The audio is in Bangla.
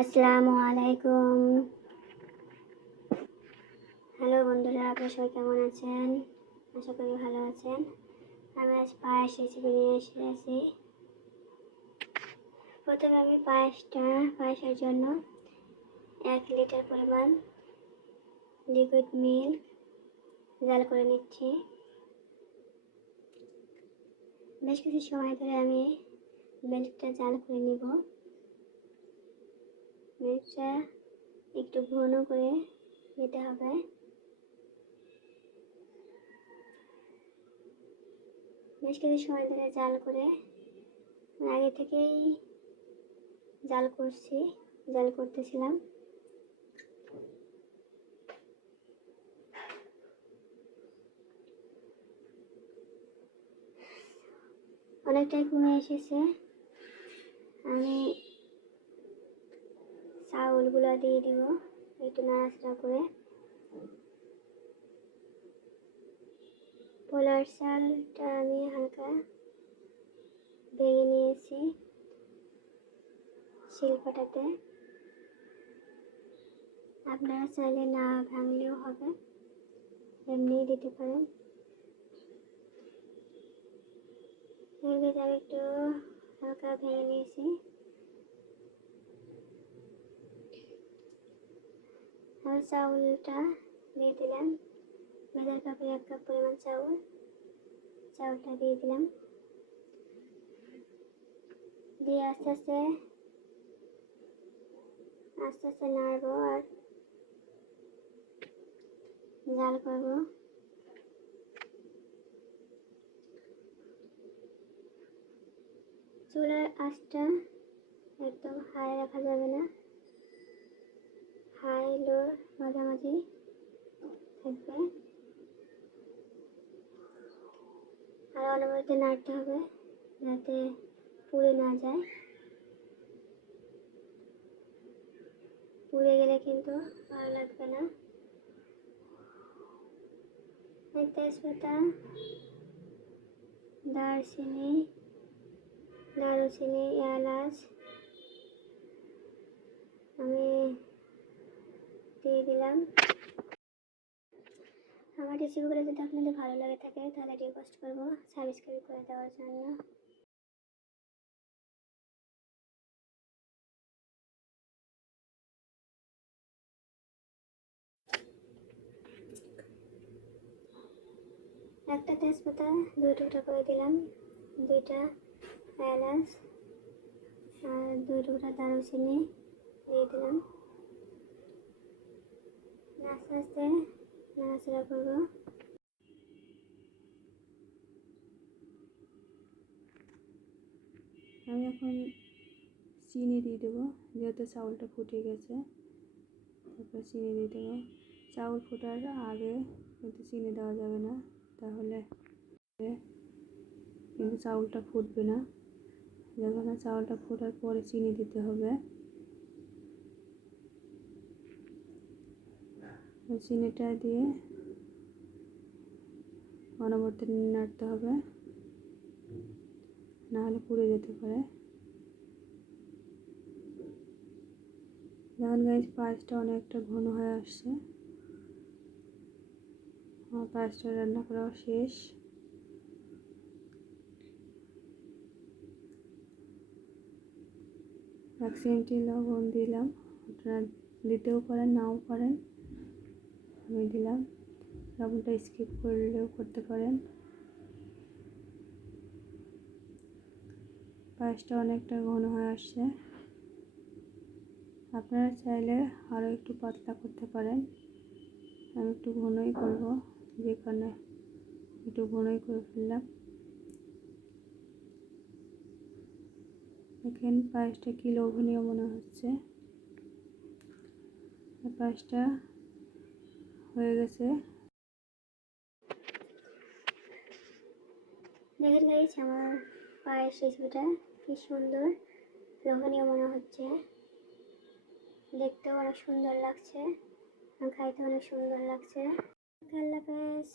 আসসালামু আলাইকুম। হ্যালো বন্ধুরা, আপনারা সবাই কেমন আছেন? আশা করি ভালো আছেন। আমি আজ পায়েস রেসিপি নিয়ে এসে এসেছি প্রথমে আমি পায়েসটা, পায়েসের জন্য এক লিটার পরিমাণ লিকুইড মিল্ক জাল করে নিচ্ছি। বেশ কিছু সময় ধরে আমি মিল্কটা জাল করে নিব। মিল্কটা একটু ঘন করে নিতে হবে। বেশ কিছু সময় ধরে জাল করে আগে থেকেই জাল করছি, জাল করতেছিলাম। অনেকটাই কমে এসেছে। আমি চাউলগুলো দিয়ে দিব, একটু নাড়াচাড়া করে। পোলার চালটা আমি হালকা ভেঙে নিয়েছি শিল্পটাতে। আপনারা চাইলে না ভাঙলেও হবে, এমনিই দিতে পারেন। আমি একটু হালকা ভেঙে নিয়েছি। আর চাউলটা দিয়ে দিলাম। মেজার কাপে এক কাপ পরিমাণ চাউল। চাউলটা দিয়ে দিলাম। দিয়ে আস্তে আস্তে আস্তে আস্তে নাড়বো আর জাল করব। চুলার আঁচটা একদম হাই রাখা যাবে না। মাঝামাঝি থাকবে। আর অনবরত নাড়তে হবে যাতে পুড়ে না যায়। পুড়ে গেলে কিন্তু ভালো লাগবে না। তেজপাতা, দারচিনি, দারুচিনি, এলাচ, আমি দিয়ে দিলাম। আমার রেসিপিগুলো যদি আপনাদের ভালো লাগে থাকে, তাহলে রিকোয়েস্ট করব সাবস্ক্রাইব করে দেওয়ার জন্য। একটা তেজপাতা দুই টুকরা করে দিলাম, দুইটা এলাচ, আর দুই টুকরা দারুচিনি দিয়ে দিলাম। আস্তে আস্তে নাড়াচাড়া করব আমি এখন চিনি দিয়ে দেবো, যেহেতু চাউলটা ফুটে গেছে। তারপর চিনি দিয়ে দেবো। চাউল ফোটার আগে কিন্তু চিনি দেওয়া যাবে না, তাহলে কিন্তু চাউলটা ফুটবে না। যখন চাউলটা ফোটার পরে চিনি দিতে হবে। চিনিটা দিয়ে অনবরত নাড়তে হবে। নাহলে পুড়ে যেতে পারে। দেখুন গাইজ, পায়েসটা অনেকটা ঘন হয়ে আসছে। আমার পায়েসটা রান্না করা শেষ। এক চিমটি লবণ দিলাম। আপনারা দিতেও পারেন, নাও পারেন। আমি দিলাম। লবণটা স্কিপ করলেও করতে পারেন। পায়েসটা অনেকটা ঘন হয়ে আসছে। আপনারা চাইলে আরও একটু পাতলা করতে পারেন। আমি একটু ঘনই করব, যে কারণে একটু ঘনই করে ফেললাম। দেখেন পায়েসটা কি লোভনীয় মনে হচ্ছে। পায়েসটা হয়ে গেছে। দেখেন গাইছ আমার পায়ের রেসিপিটা কি সুন্দর। লোহনীয় মনে হচ্ছে। দেখতেও অনেক সুন্দর লাগছে। খাইতে অনেক সুন্দর লাগছে। আল্লাহ হাফেজ।